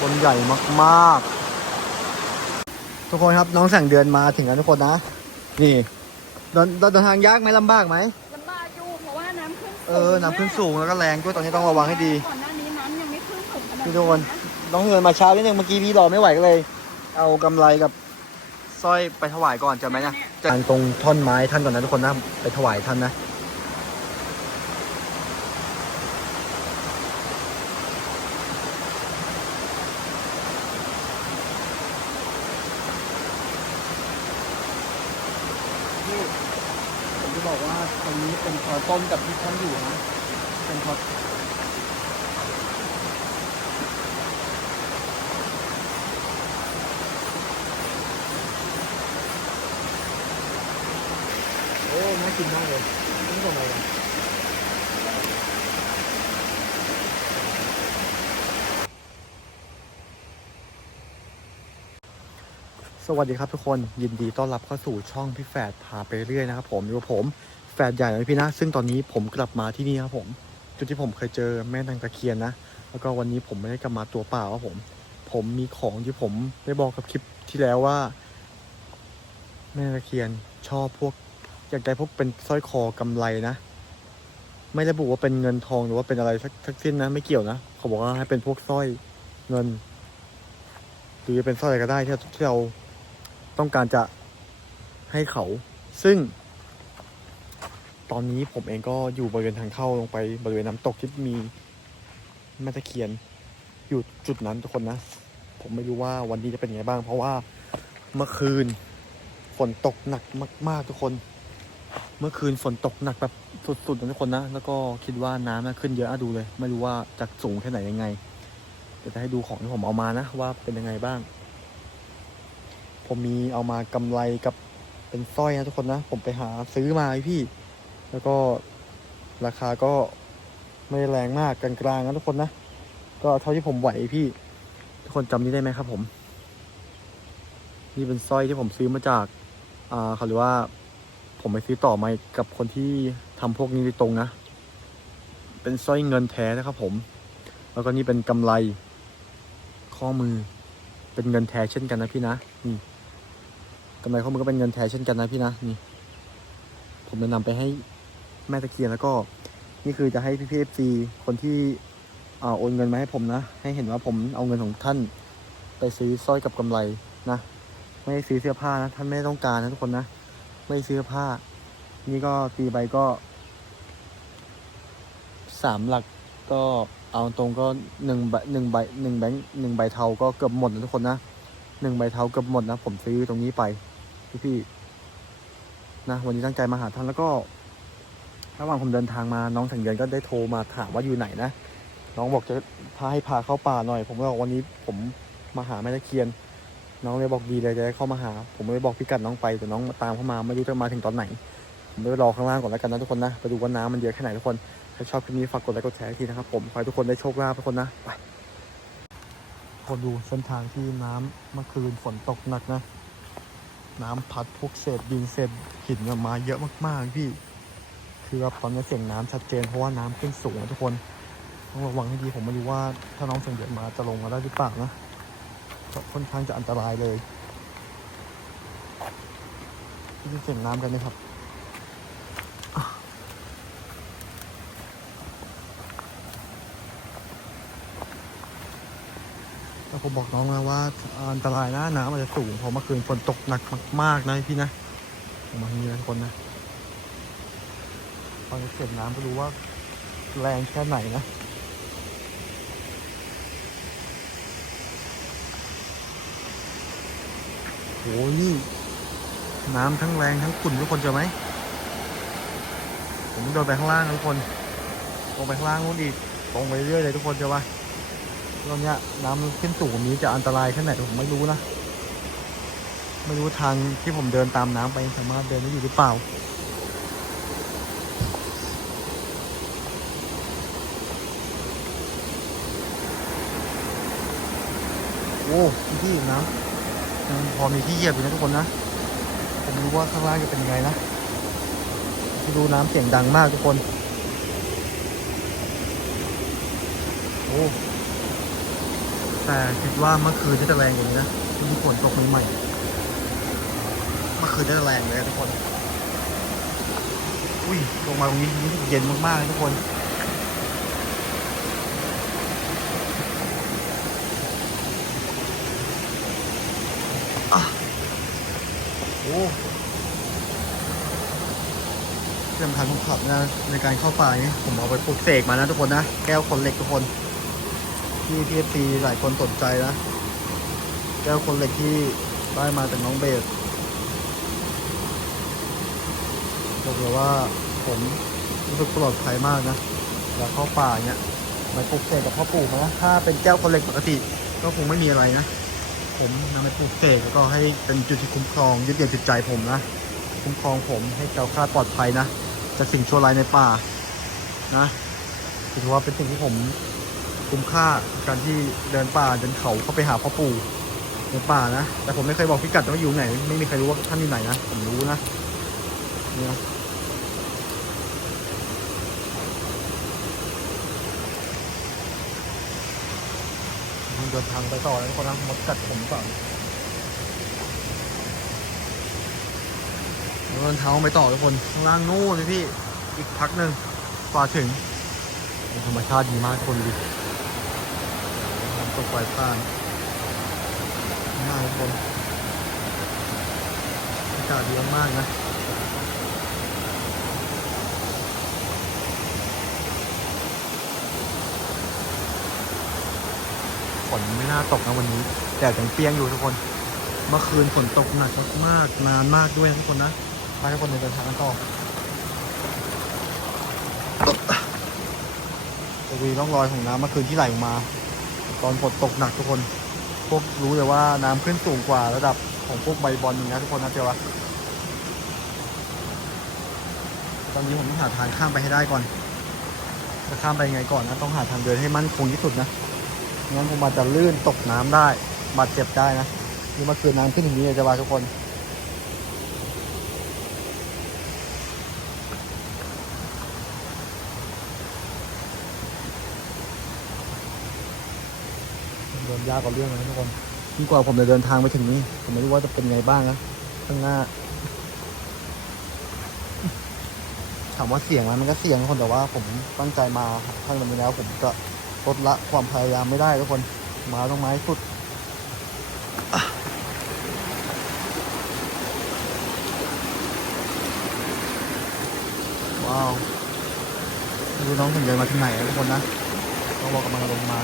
ต้นใหญ่มากๆ ทุกคนครับน้องแสงเดือนมาถึงแล้วทุกคนนะ นี่เดินเดินทางยากไหมลำบากไหม ลำบากอยู่เพราะว่าน้ำขึ้นสูงเออน้ำขึ้นสูงแล้วก็แรงด้วยตอนนี้ต้องระวังให้ดีก่อนหน้านี้น้ำยังไม่ขึ้นสูงขนาดพี่ทุกคนน้องเงินมาเช้านิดนึงเมื่อกี้พี่รอไม่ไหวก็เลย เอากำไรกับสร้อยไปถวายก่อนจะไหมนะจะตรงท่อนไม้ท่านก่อนนะทุกคนนะไปถวายท่านนะ นี่ผมจะบอกว่าตรงนี้เป็นพอต้นกับที่ท่านอยู่นะ เป็นพอโอ้น่ากินมากเลยนี่ทำอะไรกันสวัสดีครับทุกคนยินดีต้อนรับเข้าสู่ช่องพี่แฝดพาไปเรื่อยนะครับผมอยู่กับผมแฝดใหญ่เลยพี่นะ ซึ่งตอนนี้ผมกลับมาที่นี่ครับผม จุดที่ผมเคยเจอแม่นางตะเคียนนะ แล้วก็วันนี้ผมไม่ได้กลับมาตัวเปล่าครับผม ผมมีของที่ผมได้บอกกับคลิปที่แล้วว่า แม่ตะเคียนชอบพวกอยากได้พวกเป็นสร้อยคอกำไรนะ ไม่ได้บอกว่าเป็นเงินทองหรือว่าเป็นอะไรสักทั้งสิ้นนะไม่เกี่ยวนะเขาบอกว่าให้เป็นพวกสร้อยเงินหรือจะเป็นสร้อยอะไรก็ได้ที่ที่เราต้องการจะให้เขา ซึ่ง ตอนนี้ผมเองก็อยู่บริเวณทางเข้าลงไปบริเวณน้ำตกที่มีแม่ตะเคียน อยู่จุดนั้นทุกคนนะ ผมไม่รู้ว่าวันนี้จะเป็นยังไงบ้าง เพราะว่าเมื่อคืนฝนตกหนักมาก ๆ ทุกคน เมื่อคืนฝนตกหนักแบบสุดๆนะทุกคนนะ แล้วก็คิดว่าน้ำน่ะขึ้นเยอะอะดูเลย ไม่รู้ว่าจากสูงแค่ไหนยังไงเดี๋ยวจะให้ดูของที่ผมเอามานะ ว่าเป็นยังไงบ้าง ผมมีเอามากำไรกับเป็นสร้อยนะทุกคนนะ ผมไปหาซื้อมาให้พี่ แล้วก็ราคาก็ไม่แรงมากกลางๆนะทุกคนนะ ก็เท่าที่ผมไหวพี่ ทุกคนจำนี้ได้ไหมครับผม นี่เป็นสร้อยที่ผมซื้อมาจากอ่าเขาเรียกว่า ผมไปซื้อต่อมากับคนที่ทำพวกนี้โดยตรงนะ เป็นสร้อยเงินแท้นะครับผม แล้วก็นี่เป็นกำไรข้อมือเป็นเงินแท้เช่นกันนะพี่นะนี่กำไรข้อมือก็เป็นเงินแท้เช่นกันนะพี่นะนี่ ผมจะนำไปให้ แม่ตะเคียนแล้วก็นี่คือจะให้พี่พีเอฟซีคนที่อ่าโอนเงินมาให้ผมนะ ให้เห็นว่าผมเอาเงินของท่านไปซื้อสร้อยกับกำไรนะ ไม่ได้ซื้อเสื้อผ้านะ ท่านไม่ต้องการนะทุกคนนะ ไม่ได้ซื้อเสื้อผ้า นี่ก็ตีใบก็สามหลักก็เอาตรงก็หนึ่งใบหนึ่งใบหนึ่งแบงค์หนึ่งใบเทาก็เกือบหมดนะทุกคนนะหนึ่งใบเทาเกือบหมดนะ ผมซื้อตรงนี้ไปพี่พี่ๆนะวันนี้ตั้งใจมาหาท่านแล้วก็ ระหว่างผมเดินทางมาน้องสังเดือนก็ได้โทรมาถามว่าอยู่ไหนนะน้องบอกจะพาให้พาเข้าป่าหน่อย ผมก็บอกวันนี้ผมมาหาแม่ตะเคียน น้องเลยบอกดีเลยจะได้เข้ามาหา ผมเลยบอกพี่กัดน้องไปแต่น้องตามเข้ามาไม่รู้จะมาถึงตอนไหน ผมไปรอข้างล่างก่อนแล้วกันนะทุกคนนะไปดูว่าน้ำมันเยอะแค่ไหนทุกคนถ้าชอบคลิปนี้ฝากกดไลค์กดแชร์ทีนะครับผมขอให้ทุกคนได้โชคลาภทุกคนนะไปคนดูเส้นทางที่น้ำเมื่อคืนฝนตกหนักนะ น้ำพัดพวกเศษดินเศษหินมาเยอะมากๆพี่ คือแบบตอนนี้เสียงน้ำชัดเจนเพราะว่าน้ำขึ้นสูงนะทุกคนต้องระวังให้ดีผมไม่รู้ว่าถ้าน้องเสียงเดือดมาจะลงมาได้หรือเปล่านะค่อนข้างจะอันตรายเลยได้ยินเสียงน้ำกันนะครับแต่ผมบอกน้องนะว่าอันตรายนะน้ำอาจจะสูงเพราะเมื่อคืนฝนตกหนักมากๆนะพี่นะผมมาที่นี่นะทุกคนนะ ตอนนี้เสียงน้ำก็รู้ว่าแรงแค่ไหนนะโหนี่น้ำทั้งแรงทั้งขุ่นทุกคนเจอไหม ผมโดนไปข้างล่างทุกคนลงไปข้างล่างนู้นอีกลงไปเรื่อยเลยทุกคนเจอปะตอนเนี้ยน้ำขึ้นสูงแบบนี้จะอันตรายแค่ไหนผมไม่รู้นะ ไม่รู้ทางที่ผมเดินตามน้ำไปสามารถเดินได้อยู่หรือเปล่า โอ้พี่ที่น้ำยังพอมีที่เหยียบอยู่นะทุกคนนะ ผมรู้ว่าข้างล่างจะเป็นยังไงนะดูน้ำเสียงดังมากทุกคน โอ้แต่คิดว่าเมื่อคืนน่จะแรงอย่างนี้นะที่ฝนตกใหม่ๆเมื่อคืนน่าจะแรงเลยทุกคน อุ้ยลงมาตรงนี้รู้สึกเย็นมากๆเลยทุกคน อะโอ้ เตรียมทานของขับนะในการเข้าป่าเนี้ผมเอาไปปลูกเสกมานะทุกคนนะ แก้วคนเหล็กทุกคนที่พีเอฟซีหลายคนสนใจนะ แก้วคนเหล็กที่ได้มาจากน้องเบสบอกเลยว่าผมรู้สึกปลอดภัยมากนะแล้วเข้าป่าเนี่ยไปปลูกเสกกับพ่อปู่มานะถ้าเป็นแก้วคนเหล็กปกติ ก็คงไม่มีอะไรนะ ผมนำไปปลูกเสกแล้วก็ให้เป็นจุดที่คุ้มครองยึดเหนี่ยวจิตใจผมนะ คุ้มครองผมให้แคล้วคลาดปลอดภัยนะจากสิ่งชั่วร้ายในป่านะถือว่าเป็นสิ่งที่ผมคุ้มค่าการที่เดินป่าเดินเขาเข้าไปหาพ่อปู่ในป่านะ แต่ผมไม่เคยบอกพิกัดว่าอยู่ไหน ไม่มีใครรู้ว่าท่านอยู่ไหนนะ ผมรู้นะเนี่ยผมเดินทางไปต่อแล้วทุกคนนมดกัดผมก่อนเดินเท้าไปต่อทุกคนข้างล่างนู่นเลยพี่ อีกพักหนึ่งกว่าถึง ธรรมชาติดีมากคนดูดิน้ำตกปลายผ่านน่าทุกคนอากาศดีมากนะ นไม่น่าตกนะวันนี้แต่ยังเปรียงอยู่ทุกคน เมื่อคืนฝนตกหนักมากนานมากด้วยทุกคนนะไปทุกคนเดินทางกันต่อจะมีร่องรอยของน้ำเมื่อคืนที่ไหลลงมา ตอนฝนตกหนักทุกคน พวกรู้เลยว่าน้ำขึ้นสูงกว่าระดับของพวกใบบอลนี่นะทุกคนนะเจ้าวะตอนนี้ผมต้องหาทางข้ามไปให้ได้ก่อน จะข้ามไปยังไงก่อนนะ ต้องหาทางเดินให้มั่นคงที่สุดนะ งั้นผมอาจจะลื่นตกน้ำได้บาดเจ็บได้นะนี่มื่อคืนน้ำขึ้นอย่างนี้เลยจะว่าทุกคน เดินยากกว่าเรื่องเลยนะทุกคนยิ่งกว่าผมจะเดินทางไปถึงนี้ ผมไม่รู้ว่าจะเป็นไงบ้างนะข้างหน้าถามว่าเสี่ยงไหมมันก็เสี่ยงคนแต่ว่าผมตั้งใจมาท่านวันนี้แล้วผมจะ ลดละความพยายามไม่ได้ทุกคนมาต้องไม้สุดว้าวไม่รู้น้องถึงเดินมาที่ไหนทุกคนนะเขาบอกกำลังลงมา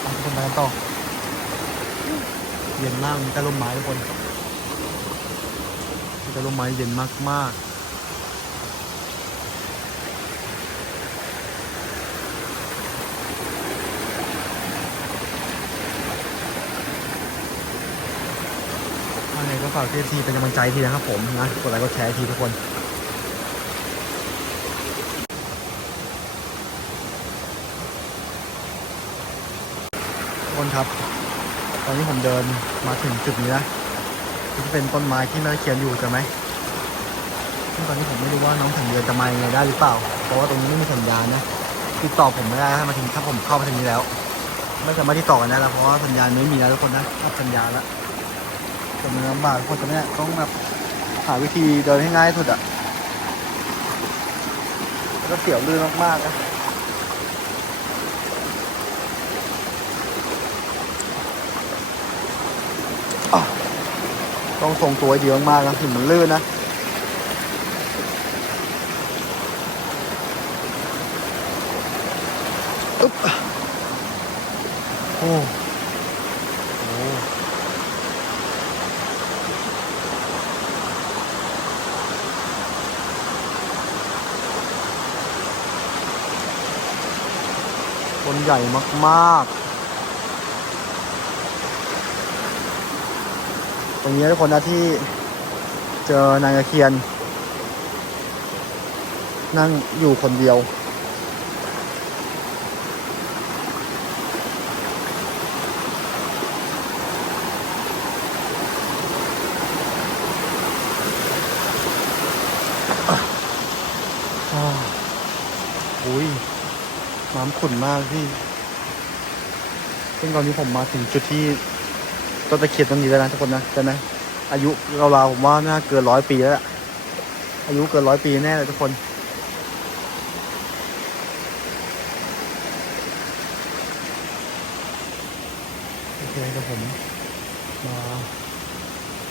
เอาทุกคนไปกันต่อเย็นมากมีแต่ลมไม้ทุกคน ต่ลมไม้เย็นมากมากๆถ้าไงก็ฝากทีเป็นกำลังใจทีนะครับผมนะกดไลค์กดแชร์ทีทุกคนทุกคนครับ ตอนนี้ผมเดินมาถึงจุดนี้นะ ที่เป็นต้นไม้ที่แม่ตะเคียนอยู่ใช่ไหมซึ่งตอนนี้ผมไม่รู้ว่าน้องถังเรือจะมายังไงได้หรือเปล่า เพราะว่าตรงนี้ไม่มีสัญญาณนะติดต่อผมไม่ได้ถ้ามาถึงถ้าผมเข้ามาทางนี้แล้วไม่สามารถติดต่อกันได้แล้วเพราะว่าสัญญาณไม่มีแล้วทุกคนนะตัดสัญญาณแล้วแต่มันลำบากทุกคนจะเนี่ยต้องแบบหาวิธีเดินให้ง่ายสุดอะแล้วก็เสียวลื่นมากๆนะ ต้องทรงตัวให้ดีมากๆนะถึงมันลื่นนะอึ๊บโอ้โหต้นใหญ่มาก ๆ รงนี้ทุกคนนะที่เจอนางตะเคียน นั่งอยู่คนเดียวอ่ายน้ำขุ่นมากพี่ซึ่งตอนนี้ผมมาถึงจุดที่ ต้นตะเคียนต้นนี้แล้วนะทุกคนนะใช่ไหมอายุเราๆผมว่าน่าเกินร้อยปีแล้วอายุเกินร้อยปีแน่เลยทุกคนโอเคเดี๋ยวผมมา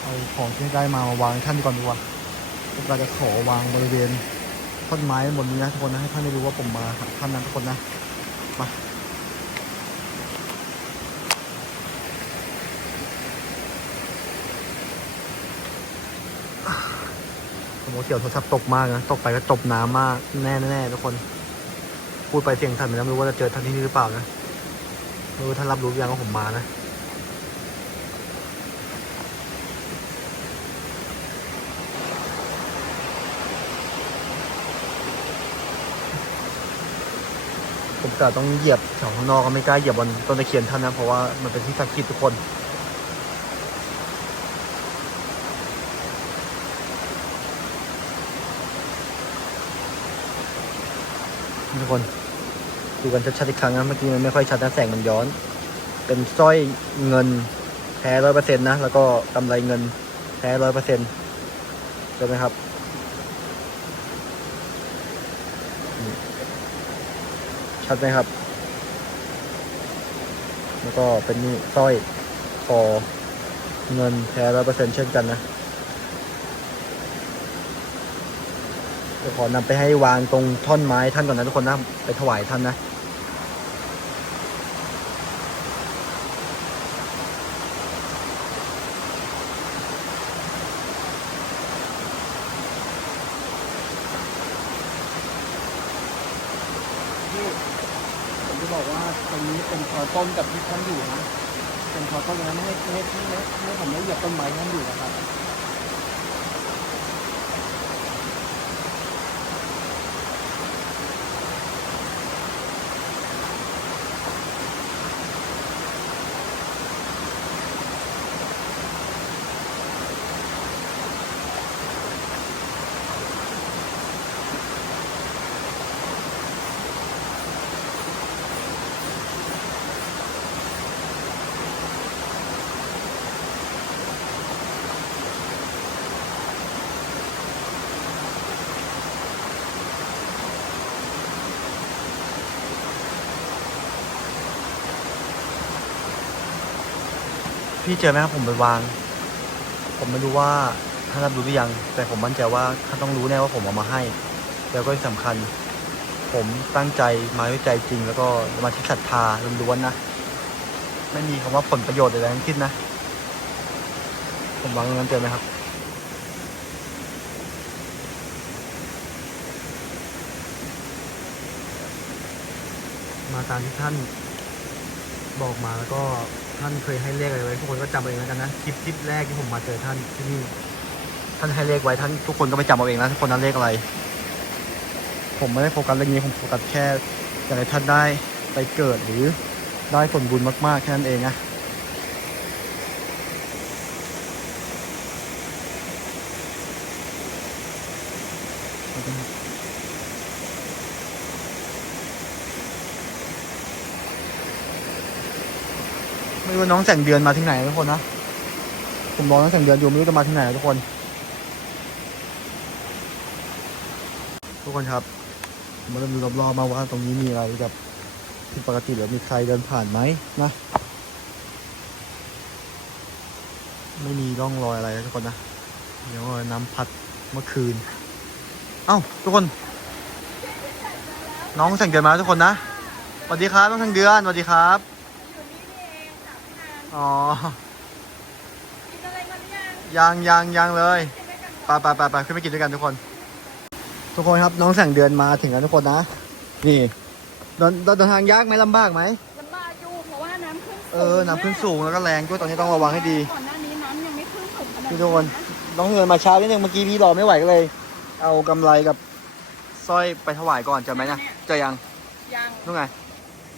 เอาของที่ได้มามาวางท่านก่อนดีกว่าผมก็จะขอวางบริเวณต้นไม้บนนี้นะทุกคนนะให้ท่านได้รู้ว่าผมมาหาท่านนะทุกคนนะมา ผมว่า เสี่ยวโทรศัพท์ตกมากนะ ตกไปก็จมน้ำมาก แน่แน่ทุกคน พูดไปเสียงท่านไปแล้วไม่รู้ว่าจะเจอท่านที่นี่หรือเปล่านะไม่รู้ท่านรับรู้ยังว่าผมมานะผมกะต้องเหยียบแถวข้างนอกก็ไม่กล้าเหยียบบนต้นตะเคียนท่านนะ เพราะว่ามันเป็นที่ศักดิ์สิทธิ์ทุกคน ทุกคน ดูกันชัดๆอีกครั้งนะเมื่อกี้มันไม่ค่อยชัดนะแสงมันย้อน เป็นสร้อยเงินแท้ร้อยเปอร์เซ็นต์นะ แล้วก็กำไรเงินแท้ร้อยเปอร์เซ็นต์ใช่ไหมครับชัดไหมครับ แล้วก็เป็นนี่สร้อยคอเงินแท้ร้อยเปอร์เซ็นต์เช่นกันนะ เดี๋ยวขอนำไปให้วางตรงท่อนไม้ท่านก่อนนะทุกคนนะไปถวายท่านนะผมจะบอกว่าตรงนี้เป็นพอต้นกับที่ท่านอยู่นะเป็นพอต้นนั้นให้ให้ให้ให้ให้ผมได้เหยียบต้นไม้ท่านอยู่นะครับ พี่เจอไหมครับผมไปวาง ผมไม่รู้ว่าท่านรับรู้หรือยัง แต่ผมมั่นใจว่าท่านต้องรู้แน่ว่าผมเอามาให้ แล้วก็ที่สำคัญ ผมตั้งใจมาด้วยใจจริง แล้วก็มาที่ศรัทธาล้วนๆนะไม่มีคำว่าผลประโยชน์ใดๆทั้งสิ้นนะ ผมวางตรงนั้นเจอไหมครับมาตามที่ท่านบอกมาแล้วก็ ท่านเคยให้เลขอะไรไว้ทุกคนก็จำเอาเองแล้วกันนะคลิปคลิปแรกที่ผมมาเจอท่านที่นี่ท่านให้เลขไว้ท่านทุกคนก็ไปจำเอาเองนะทุกคนนั้นเลขอะไร ผมไม่ได้โฟกัสเรื่องนี้ผมโฟกัสแค่อยากให้ท่านได้ไปเกิดหรือได้ผลบุญมากๆแค่นั้นเองนะ ไม่รู้ว่าน้องแสงเดือนมาที่ไหนนะทุกคนนะ ผมรอน้องแสงเดือนอยู่ไม่รู้จะมาที่ไหนนะทุกคน ทุกคนครับผมมาเริ่มดูรอบๆมาว่าตรงนี้มีอะไรแบบผิดปกติหรือมีใครเดินผ่านไหมนะ ไม่มีร่องรอยอะไรนะทุกคนนะ เดี๋ยวน้ำพัดเมื่อคืน เอ้าทุกคน น้องแสงเดือนมาแล้วทุกคนนะสวัสดีครับน้องแสงเดือนสวัสดีครับ อยู่นี่นี่เองจากงาน อ๋อ กินอะไรกันยังยังยังยังเลยกินด้วยกันไปไปไปไปขึ้นไปกินด้วยกันทุกคน ทุกคนครับน้องแสงเดือนมาถึงแล้วทุกคนนะ นี่เดินเดินทางยากไหมลำบากไหม ลำบากอยู่เพราะว่าน้ำขึ้นสูงเออ น้ำขึ้นสูงแล้วก็แรงด้วยตอนนี้ต้องระวังให้ดี ก่อนหน้านี้น้ำยังไม่ขึ้นสูงขนาดพี่ทุกคน น้องเงินมาเช้านิดนึงเมื่อกี้พี่รอไม่ไหวก็เลย เอากำไรกับสร้อยไปถวายก่อนเจอไหมนะเจอยังยังนู่นไง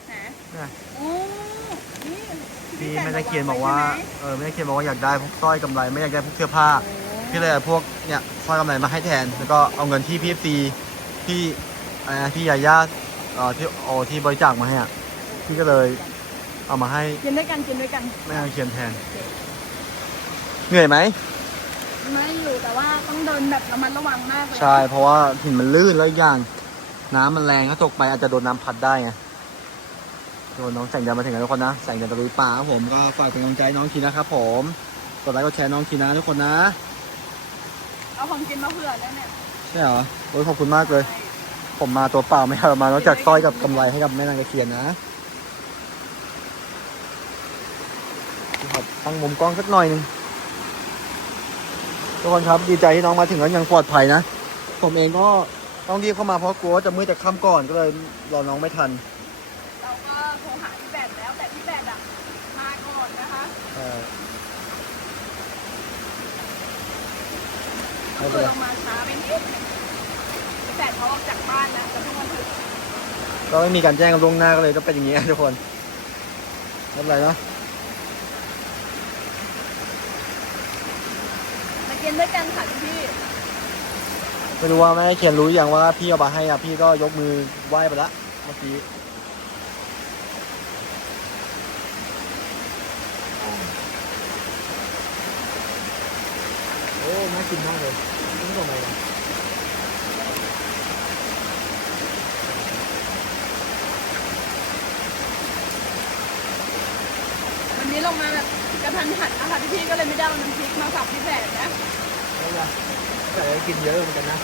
หานี่ไงโอ้นี่ พี่แม่ตะเคียนบอกว่าเออแม่ตะเคียนบอกว่าอยากได้พวกสร้อยกำไรไม่อยากได้พวกเสื้อผ้าโอ้พี่เลยเอาพวกเนี่ยสร้อยกำไรมาให้แทน แล้วก็เอาเงินที่พี่ซีพี่อะไรนะพี่ยาย่าอ่าที่เอาที่บริจาคมาให้อะพี่ก็เลยเอามาให้กินด้วยกันกินด้วยกัน แม่นางตะเคียนแทน เหนื่อยไหมไม่อยู่แต่ว่าต้องเดินแบบระมัดระวังมากเลยใช่ เพราะว่าหินมันลื่นแล้วอีกอย่าง น้ำมันแรงถ้าตกไปอาจจะโดนน้ำพัดได้ไง โดนน้องแสงจันทร์มาถึงแล้วทุกคนนะแสงจันทร์ตะลุยป่าครับผมก็ฝากเป็นกำลังใจให้น้องทีนะครับผมกดไลค์กดแชร์น้องทีนะทุกคนนะเอาของกินมาเผื่อแล้วเนี่ยใช่เหรอโอ้ยขอบคุณมากเลย ผมมาตัวเปล่าไม่เอามานอกจากสร้อยกับกำไรให้กับแม่นางตะเคียนนะครับตั้งมุมกล้องสักหน่อยหนึงทุกคนครับดีใจที่น้องมาถึงแล้วยังปลอดภัยนะ ผมเองก็ต้องรีบเข้ามาเพราะกลัวว่าจะมืดจะค่ำก่อนก็เลยรอน้องไม่ทัน เราก็โทรหาพี่แบดแล้วแต่พี่แบดอะมาก่อนนะคะ เออ ก็คือเรามาช้าไปนิดนึงพี่แบดเขาออกจากบ้านนะจะเพิ่งมาถึงก็ไม่มีการแจ้งกันล่วงหน้าก็เลยต้องเป็นอย่างนี้ทุกคนไม่เป็นไรเนาะมากินด้วยกันค่ะพี่ไม่รู้ว่าแม่เขียนรู้หรือยังว่าพี่เอามาให้อะพี่ก็ยกมือไหว้ไปละเมื่อกี้โอ้น่า กินมากเลยนี่ทำไมล่ะวันนี้ลงมาแบบกระทันหันนะคะพี่ๆก็เลยไม่ได้เอาน้ำพริกมาฝากพี่แบดนะไม่ละแต่กินเยอะเหมือนกันนะ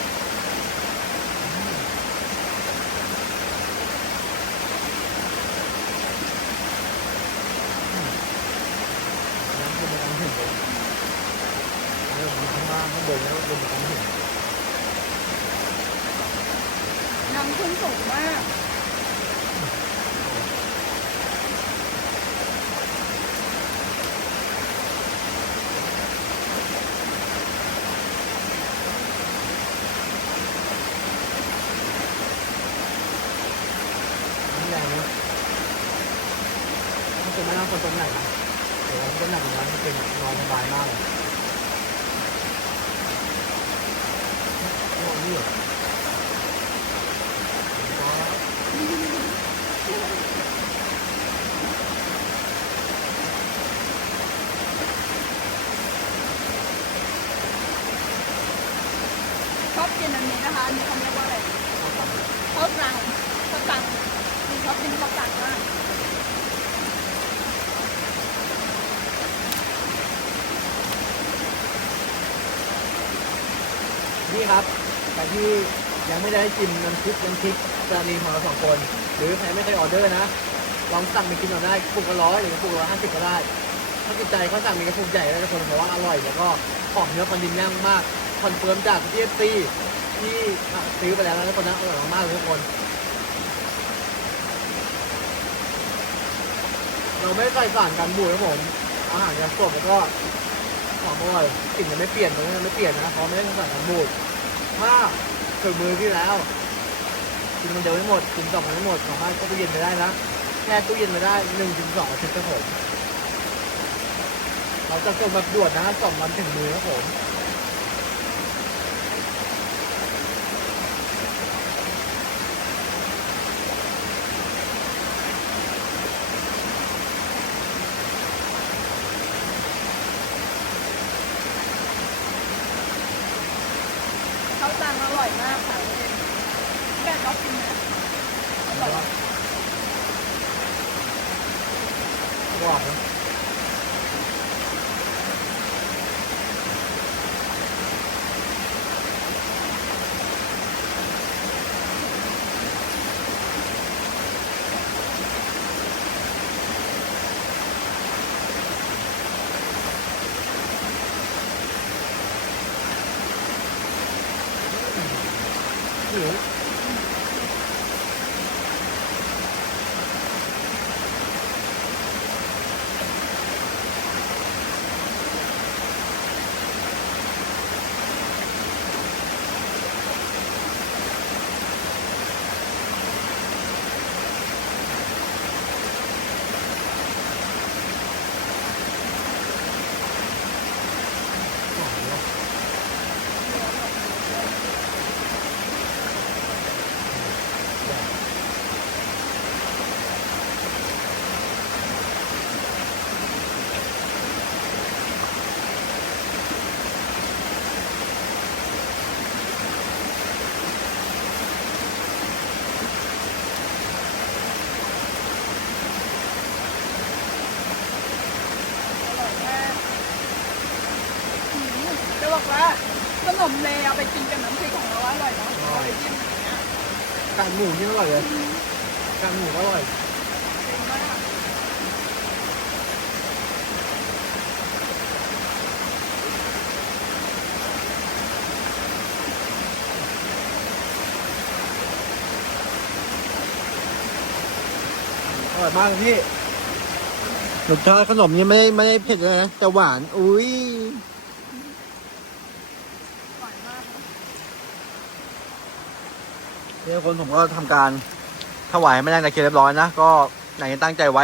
น้ำเป็นน้ำหินเลยเริ่มมีข้างล่างข้างบนแล้วเป็นน้ำหิน น้ำขึ้น สูงมาก นี่แรงนะถ้าเป็นไม่น่าคนตรงไหนนะเดี๋ยวคนตรงไหนตรงนั้นเป็นนอนสบายมากเลยโอ้นี่เหรอ ชอบกิ นี้นะคะอันนี้เขาเรียกว่าอะไรข้าวตังข้าวตังมีชอบกินข้าวตังมากพี่ครับแต่ที่ยังไม่ได้กินน้ำพริกน้ำพริกจานีของเราสองคน หรือใครไม่เคยออเดอร์นะ ลองสั่งไปกินเราได้ปุกละร้อยหรือกระปุกละห้าสิบก็ได้ ถ้าติดใจเขาสั่งมีกระปุกใหญ่แล้ทุกคนเพราะว่าอร่อยแล้วก็ของเนื้อพันดินย่างมากคอนเฟิร์มจากที่เอฟซี ที่ซื้อไปแล้วนะทุกคนนะอร่อยมากเลยทุกคน เราไม่ใส่สารกันบูดนะผม อาหารยังสดแล้วก็หอมอร่อยกลิ่นยังไม่เปลี่ยนเลยไม่เปลี่ยนนะเพราะไม่ได้ใส่สารกันบูดถ้าถึงมือที่แล้วกินมันเดียวไม่หมดกินสองมันไม่หมดสามารถตู้เย็นไปได้นะแช่ตู้เย็นมาได้หนึ่งถึงสองอาทิตย์ครับผม เราจะส่งแบบด่วนนะสองวันถึงมือครับผม หมูนี่อร่อยเลยกาหมูก็อร่อยอร่อยมากเลยพี่รสชาติขนมนี่ไม่ได้ไม่ได้เผ็ดเลยนะแต่หวาน อุ้ย อร่อยมากนะ เนี่คนผมก็ทำการถวายแม่นางตะเคียนเรียบร้อยนะก็อย่างที่ตั้งใจไว้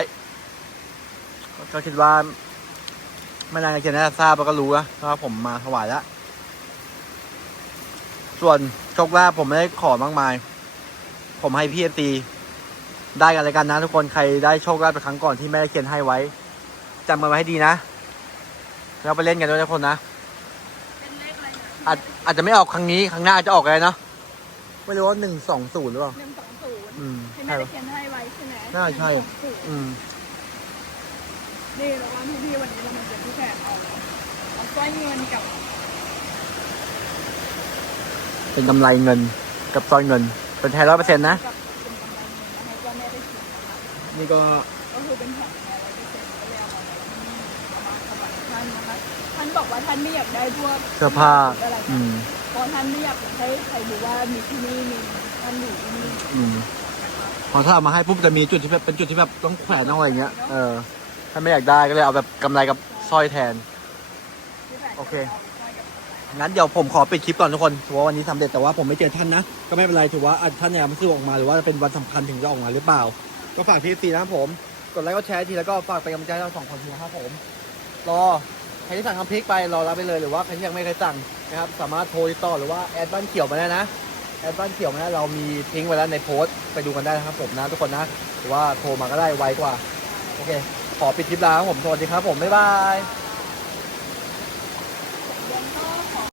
ก็คิดว่าแม่นางตะเคียนน่าจะทราบแล้วก็รู้นะว่าผมมาถวายแล้วส่วนโชคลาภผมไม่ได้ขอมากมาย ผมให้พี่เอตีได้กันเลยกันนะทุกคนใครได้โชคลาภไปครั้งก่อนที่แม่ตะเคียนให้ไว้จำมันไว้ให้ดีนะแล้วไปเล่นกันด้วยทุกคนนะอะไรนะอาจอาจจะไม่ออกครั้งนี้ครั้งหน้าจะออกอะไรเนาะ ไม่รู้ว่าหนึ่งสองศูนย์หรือเปล่า หนึ่งสองศูนย์อืมให้ใช่แม่ปะได้เขียนให้ไว้ใช่ไหมน่าใช่ หนึ่งสองศูนย์อืม นี่แล้วว่าพี่พี่ๆวันนี้เรามาเจอพี่แฝดเอาเอาสร้อยเงินกับเป็นกำไรเงินกับซอยเงิน เป็นแท้ร้อยเปอร์เซ็นต์นะ กับเป็นกำไรเงินนะคะว่าแม่ได้เขียนนะคะนี่ก็ก็คือเป็นแผงแท้ร้อยเปอร์เซ็นต์ก็เลยเอามาไว้ที่นี่เอามาถวายท่านนะคะท่านบอกว่าท่านไม่อยากได้พวกเสื้อผ้า อะไรอืม เพราะท่านไม่อยากให้ใครรู้ว่ามีที่นี่มีท่านอยู่ที่นี่อืมพอถ้าเอามาให้ปุ๊บจะมีจุดที่แบบเป็นจุดที่แบบต้องแขวนต้องอะไรอย่างเงี้ย เออ ถ้าไม่อยากได้ก็เลยเอาแบบกำไรกับสร้อยแทน โอเค งั้นเดี๋ยวผมขอปิดคลิปก่อนทุกคนถือว่าวันนี้สำเร็จแต่ว่าผมไม่เจอท่านนะ ก็ไม่เป็นไรถือว่าอาจท่านเนี่ยมันซื้อออกมาหรือว่าเป็นวันสำคัญถึงจะออกมาหรือเปล่า ก็ฝากพี่ซีนะครับผม กดไลค์กดแชร์ทีแล้วก็ฝากเป็นกำลังใจให้เราสองคนทีนะครับผม รอ ใครที่สั่งทำพริกไปรอรับไปเลยหรือว่าใครที่ยังไม่เคยสั่งนะครับสามารถโทรติดต่อหรือว่าแอดบ้านเขียวมาได้นะแอดบ้านเขียวมาได้เรามีทิ้งไว้แล้วในโพสต์ไปดูกันได้นะครับผมนะทุกคนนะหรือว่าโทรมาก็ได้ไวกว่าโอเค ขอปิดคลิปแล้วครับผมสวัสดีครับผมบ๊ายบาย